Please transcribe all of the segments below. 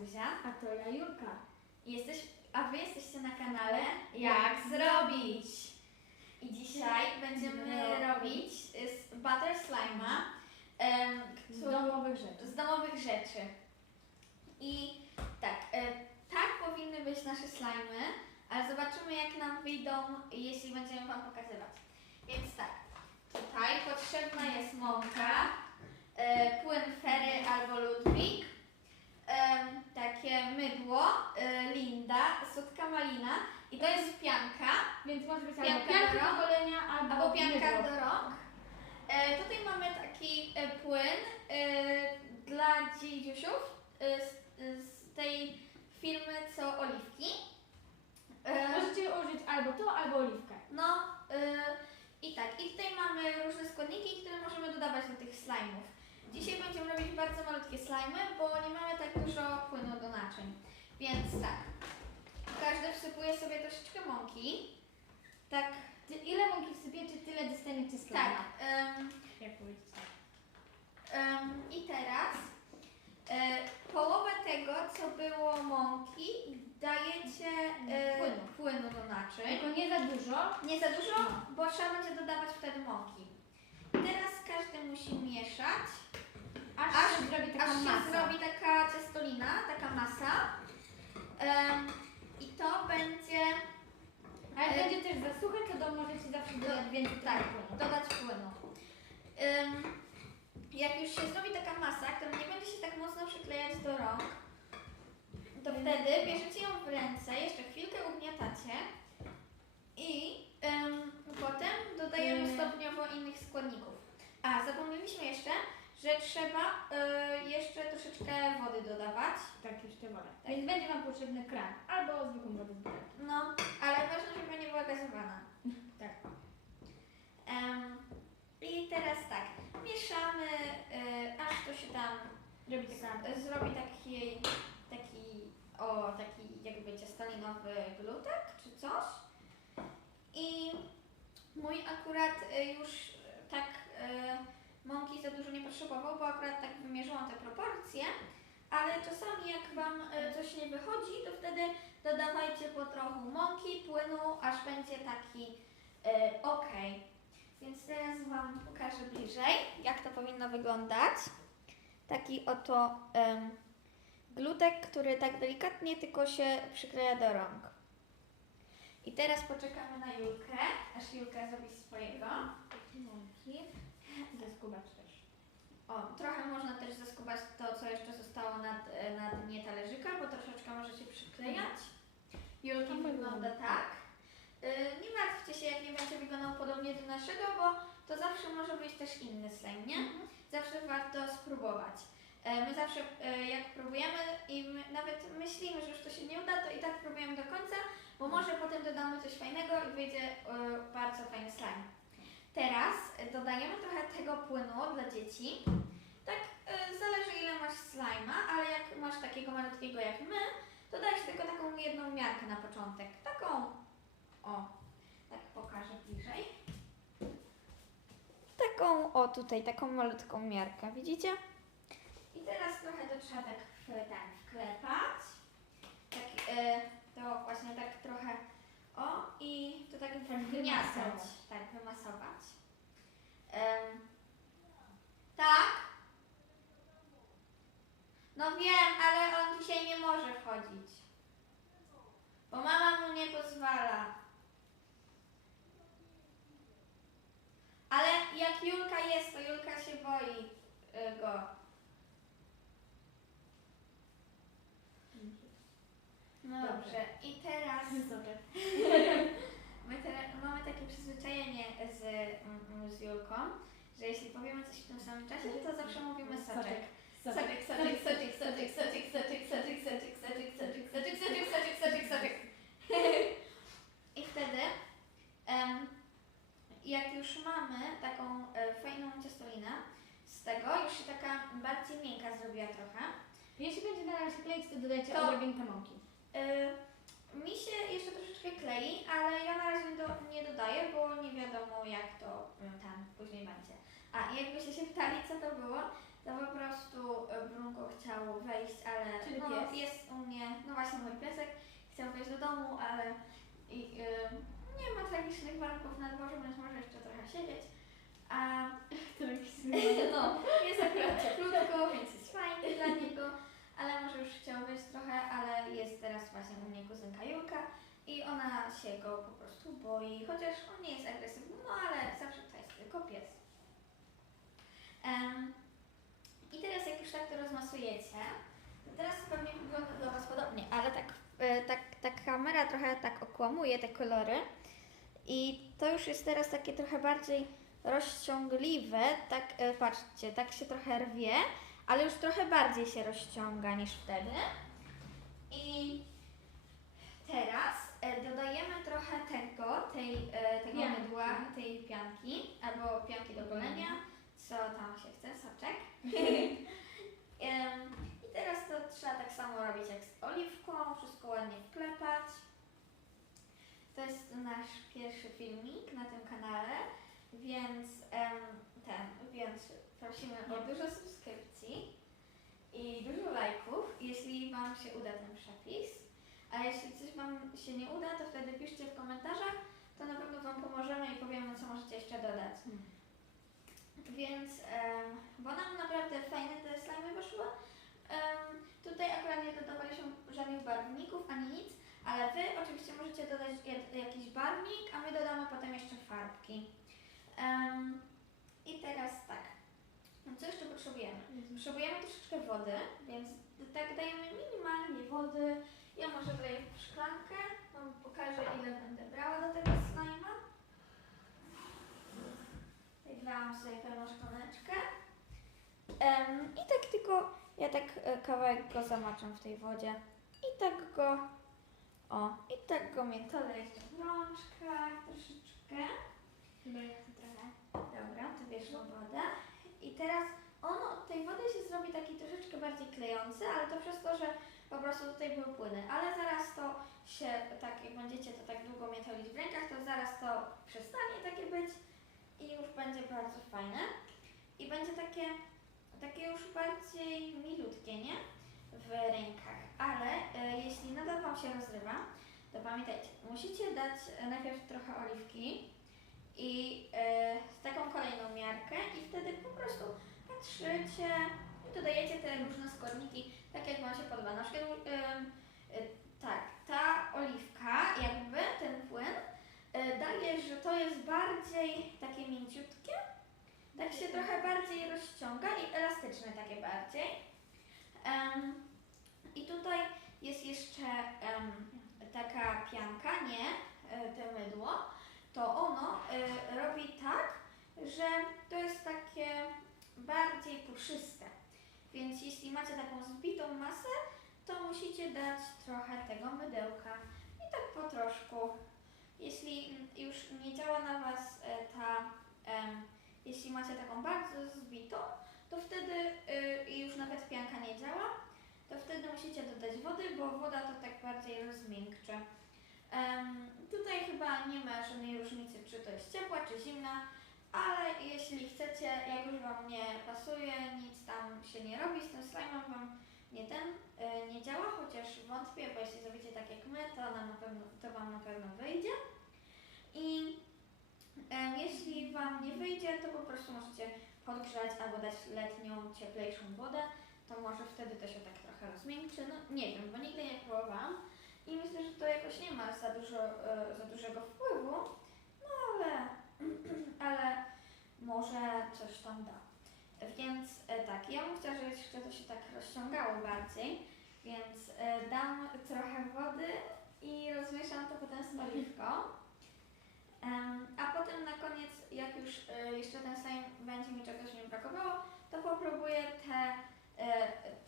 Zuzia. A to ja Julka. Jesteś, a wy jesteście na kanale Jak zrobić. I dzisiaj będziemy No. robić z butter slime'a em, Z domowych rzeczy. z domowych rzeczy. I tak, e, tak powinny być nasze slimy, ale zobaczymy jak nam wyjdą, jeśli będziemy Wam pokazywać. Więc tak, tutaj potrzebna jest mąka, e, płyn fery albo Ludwik, em, takie mydło, e, linda, słodka malina i to jest pianka, Więc może być Pianka albo pianka do rąk, do golenia, albo, albo pianka mydło. do rąk. E, tutaj mamy taki e, płyn e, dla dzidziusiów e, z, z tej firmy co oliwki. E, Możecie użyć albo to, albo oliwkę. no e, i tak, i tutaj mamy różne składniki, które możemy dodawać do tych slime'ów. Dzisiaj będziemy robić bardzo malutkie slimy, bo nie mamy tak dużo płynu do naczyń. Więc tak, każdy wsypuje sobie troszeczkę mąki. Tak, ile mąki wsypiecie, tyle dostaniecie tak. slajma. em, Jak powiedzieć tak. I teraz e, połowę tego, co było mąki, dajecie Płynu. płynu do naczyń. Tylko nie za dużo. Nie za dużo, No. bo trzeba będzie dodawać wtedy mąki. Teraz każdy musi mieszać, Aż, Aż- się zrobi taka aż się masa. zrobi taka ciastolina, taka masa. Em, I to będzie A jak e, będzie też za suche, to do, możecie zawsze dodać więcej tak, płynu. dodać płynu. Jak już się zrobi taka masa, która nie będzie się tak mocno przyklejać do rąk, to wtedy bierzecie ją w ręce, jeszcze chwilkę ugniatacie i potem dodajemy stopniowo innych składników. A, zapomnieliśmy jeszcze, że trzeba y, jeszcze troszeczkę wody dodawać. Tak, jeszcze woda. Więc będzie Wam potrzebny kran. Albo zwykłą wodę z butelki. No, ale ważne, żeby nie była gazowana. Tak. Em, I teraz tak, mieszamy, y, aż to się tam Robi taka... z, zrobi taki, taki, o, taki jakby ciastolinowy glutek czy coś. I mój akurat y, już tak y, mąki za dużo nie potrzebował, bo akurat tak wymierzyłam te proporcje. Ale czasami jak Wam y, coś nie wychodzi, to wtedy dodawajcie po trochu mąki, płynu, aż będzie taki y, ok. Więc teraz Wam pokażę bliżej, jak to powinno wyglądać. Taki oto em, glutek, który tak delikatnie tylko się przykleja do rąk. I teraz poczekamy na Julkę, aż Julka zrobi swojego. Mąki. Zeskubacz też. O, trochę można też zaskubać to, co jeszcze zostało na, na dnie talerzyka, bo troszeczkę możecie przyklejać. Julki To wygląda wygląda. tak. Y, Nie martwcie się, jak nie będzie wyglądał podobnie do naszego, bo to zawsze może być też inny slime, nie? Zawsze warto spróbować. E, My zawsze, e, jak próbujemy i my nawet myślimy, że już to się nie uda, to i tak próbujemy do końca, bo może potem dodamy coś fajnego i wyjdzie e, bardzo fajny slime. Teraz dodajemy trochę tego płynu dla dzieci. Tak e, zależy ile masz slima, ale jak masz takiego malutkiego jak my, to dajesz tylko taką jedną miarkę na początek. Taką, o, tak pokażę bliżej. Taką, o tutaj, taką malutką miarkę, widzicie? I teraz trochę to trzeba tak w- wklepać. Tak, to właśnie tak trochę, o i to tak wymasować. tak, wymasować. Em, tak? No wiem, ale on dzisiaj nie może wchodzić. Bo mama mu nie pozwala. Ale jak Julka jest, to Julka się boi y, go. No Dobrze. dobrze. I teraz Soczek. my teraz mamy takie przyzwyczajenie z, mm, że jeśli powiemy coś w tym samym czasie, to zawsze mówimy soczek. Soczek, soczek, soczek, soczek, soczek, soczek, soczek, soczek, soczek, soczek, soczek, soczek, soczek, soczek, soczek. I wtedy, jak już mamy taką e, fajną ciastolinę z tego, już się taka bardziej miękka zrobiła trochę, Jeśli będzie na razie kleić, to dodajcie odrobinkę mąki. y, mi się jeszcze troszeczkę klei, ale ja na razie do, nie dodaję, bo nie wiadomo jak to mm, tam będzie. A jakbyście się pytali, co to było, to po prostu e, Brunko chciało wejść wejść, ale Czyli no, pies? jest u mnie, no właśnie mój piesek, chce wejść do domu, ale i, ym, nie ma tragicznych warunków na dworze, więc może jeszcze trochę siedzieć. A no, jest akurat cieplutko, więc jest fajnie dla niego, ale może już chciał wyjść trochę, ale jest teraz właśnie u mnie kuzynka Julka i ona się go po prostu boi, chociaż on nie jest agresywny, no ale zawsze to jest tylko pies. I teraz jak już tak to rozmasujecie, to teraz pewnie wygląda dla Was podobnie, ale tak, e, tak, tak kamera trochę tak okłamuje te kolory i to już jest teraz takie trochę bardziej rozciągliwe, tak e, patrzcie, tak się trochę rwie, ale już trochę bardziej się rozciąga niż wtedy. I teraz e, dodajemy trochę tego, tej, e, tego Pianki. mydła, tej pianki, albo pianki do golenia, co tam się chce, soczek. Em, I teraz to trzeba tak samo robić jak z oliwką, wszystko ładnie wklepać. To jest nasz pierwszy filmik na tym kanale, więc em, ten, więc prosimy o dużo subskrypcji i dużo lajków, jeśli Wam się uda ten przepis. A jeśli coś Wam się nie uda, to wtedy piszcie w komentarzach, to na pewno Wam pomożemy i powiemy, co możecie jeszcze dodać. Więc, em, bo nam naprawdę fajne te slimy wyszły. Em, tutaj akurat nie dodawaliśmy żadnych barwników ani nic, ale Wy oczywiście możecie dodać jakiś barwnik, a my dodamy potem jeszcze farbki. Em, I teraz jeszcze potrzebujemy? Troszeczkę wody, więc tak dajemy minimalnie wody. Ja może wleję w szklankę, Wam pokażę ile będę brała do tego slajma. Wlałam sobie pełną szklaneczkę. Em, I tak tylko, ja tak e, kawałek go zamaczam w tej wodzie. I tak go, o, i tak go miętolę jeszcze w rączkach troszeczkę. Dodaję to trochę. Dobra, to bierz wodę. I teraz on od tej wody się zrobi taki troszeczkę bardziej klejący, ale to przez to, że po prostu tutaj były płyny. Ale zaraz to się, tak jak będziecie to tak długo mietolić w rękach, to zaraz to przestanie takie być i już będzie bardzo fajne. I będzie takie, takie już bardziej milutkie, nie? W rękach. Ale e, jeśli nadal Wam się rozrywa, to pamiętajcie, musicie dać najpierw trochę oliwki, i z taką kolejną miarkę i wtedy po prostu patrzycie i dodajecie te różne składniki, tak jak Wam się podoba. Na przykład e, tak, ta oliwka, jakby ten płyn, e, daje, że to jest bardziej takie mięciutkie, tak się trochę bardziej rozciąga i elastyczne takie bardziej. I tutaj jest jeszcze taka pianka, nie, e, to mydło to ono robi tak, że to jest takie bardziej puszyste. Więc jeśli macie taką zbitą masę, to musicie dać trochę tego mydełka. I tak po troszku. Jeśli już nie działa na Was e, ta, em, jeśli macie taką bardzo zbitą, to wtedy y, i już nawet pianka nie działa, to wtedy musicie dodać wody, bo woda to tak bardziej rozmiękczy. Em, tutaj chyba nie ma żadnej różnicy, czy to jest ciepła, czy zimna, ale jeśli chcecie, jak już Wam nie pasuje, nic tam się nie robi z tym Wam nie ten, y, nie działa, chociaż wątpię, bo jeśli zrobicie tak jak my, to, na pewno, to Wam na pewno wyjdzie. I em, jeśli Wam nie wyjdzie, to po prostu możecie podgrzać albo dać letnią, cieplejszą wodę, to może wtedy to się tak trochę rozmiękczy. No nie wiem, bo nigdy nie próbowałam. I myślę, że to jakoś nie ma za, dużo, e, za dużego wpływu, no ale, ale może coś tam da. Więc e, tak, ja bym chciała, żeby jeszcze to się tak rozciągało bardziej, więc e, dam trochę wody i rozmieszam to potem z oliwką. A potem na koniec, jak już e, jeszcze ten slime będzie mi czegoś nie brakowało, to popróbuję te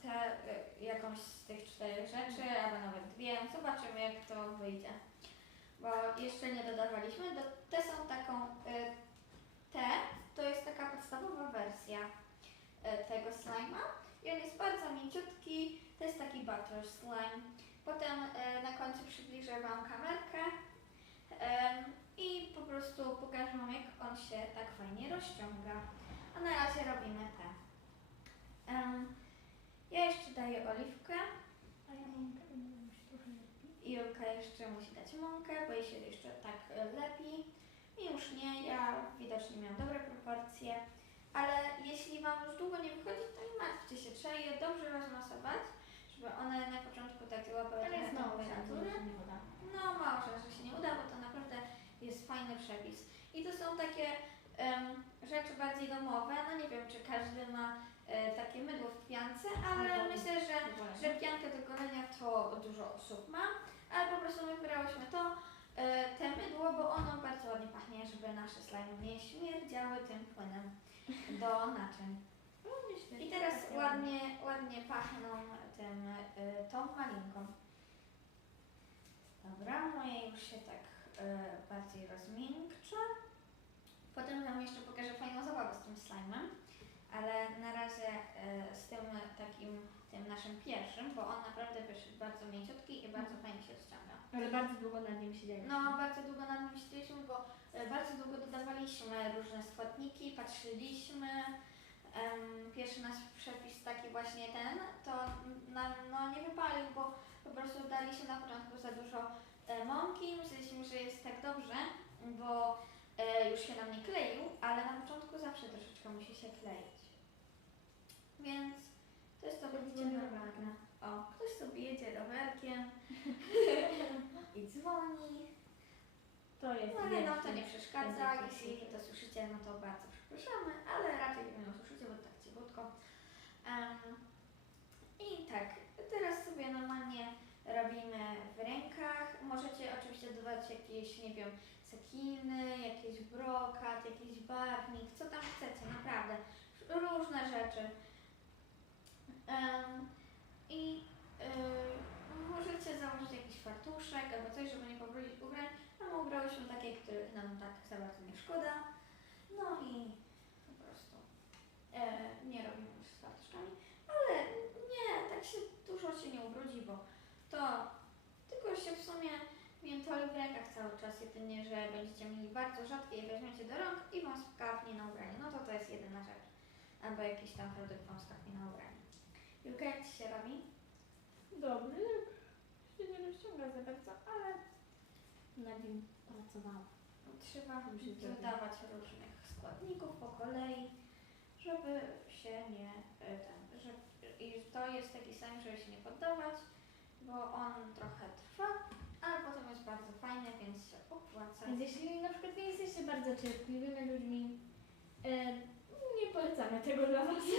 te, jakąś z tych czterech rzeczy, albo nawet dwie. Zobaczymy, jak to wyjdzie. Bo jeszcze nie dodawaliśmy. Do, te są taką, te to jest taka podstawowa wersja e, tego slime'a. I on jest bardzo mięciutki. To jest taki butter slime. Potem e, na końcu przybliżę Wam kamerkę. I po prostu pokażę Wam, jak on się tak fajnie rozciąga. A na razie robimy te. Ja jeszcze daję oliwkę. Julka jeszcze musi dać mąkę, bo jej się jeszcze tak e, lepi. Mi już nie, ja widocznie miałam dobre proporcje. Ale jeśli Wam już długo nie wychodzi, to nie martwcie się. Trzeba je dobrze rozmasować, żeby one na początku tak złapały Ale jest mało szans, że nie woda. No mało szans, że się nie uda, bo to naprawdę jest fajny przepis. I to są takie em, rzeczy bardziej domowe. No nie wiem, czy każdy ma e, takie mydło w piance, ale Albo- myślę, że, że piankę do golenia to dużo osób ma. Ale po prostu my wybrałyśmy to, te mydło, bo ono bardzo ładnie pachnie, żeby nasze slime nie śmierdziały tym płynem do naczyń. I teraz ładnie, ładnie pachną tym, y, tą malinką. Dobra, moje już się tak y, bardziej rozmiękcza. Potem Wam jeszcze pokażę fajną zabawę z tym slime'em, ale na razie y, z tym takim, tym naszym pierwszym, bo on naprawdę wyszedł bardzo mięciutki i bardzo fajnie się rozciąga. Ale bardzo długo nad nim siedzieliśmy. No, bardzo długo nad nim siedzieliśmy, bo e, bardzo długo dodawaliśmy różne składniki, patrzyliśmy. Em, pierwszy nasz przepis taki właśnie ten, to nam no, nie wypalił, bo po prostu daliśmy na początku za dużo e, mąki. Myśleliśmy, że jest tak dobrze, bo e, już się nam nie kleił, ale na początku zawsze troszeczkę musi się kleić. Więc to jest to widzicie normalne. O, ktoś sobie jedzie rowerkiem i dzwoni. To jest No ale nam to nie przeszkadza, jeśli to słyszycie, no to bardzo przepraszamy, ale raczej nie usłyszycie, bo tak cichutko. Em, I tak, teraz sobie normalnie robimy w rękach. Możecie oczywiście dodać jakieś, nie wiem, sekiny, jakieś brokat, jakiś barwnik, co tam chcecie, naprawdę. Różne rzeczy. Em, I y, możecie założyć jakiś fartuszek albo coś, żeby nie pobrudzić ubrań. A my ubrałyśmy takie, których nam tak za bardzo nie szkoda. No i po prostu e, nie robimy już z fartuszkami. Ale nie, tak się dużo się nie ubrudzi, bo to tylko się w sumie miętoli w rękach cały czas, jedynie, że będziecie mieli bardzo rzadkie i weźmiecie do rąk i wam skapnie na ubranie. No to to jest jedyna rzecz. Albo jakiś tam produkt wam skapnie na ubranie. Julka, jak Ci się robi? Dobry, się nie rozciąga za bardzo, ale nad nim pracowałam. Trzeba dodawać różnych składników po kolei, żeby się nie e, ten, że, i to jest taki sam, żeby się nie poddawać, bo on trochę trwa, ale potem jest bardzo fajny, więc się opłaca. Więc jeśli na przykład nie jesteście bardzo cierpliwymi ludźmi, e, nie polecamy tego dla Was.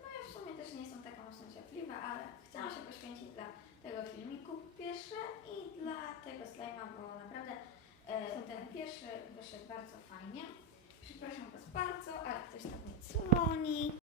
No ja w sumie też nie jestem taka mocno cierpliwa, ale chciałam się poświęcić dla tego filmiku pierwsze i dla tego slajma, bo naprawdę ten pierwszy wyszedł bardzo fajnie. Przepraszam Was bardzo, ale ktoś tam mi dzwoni.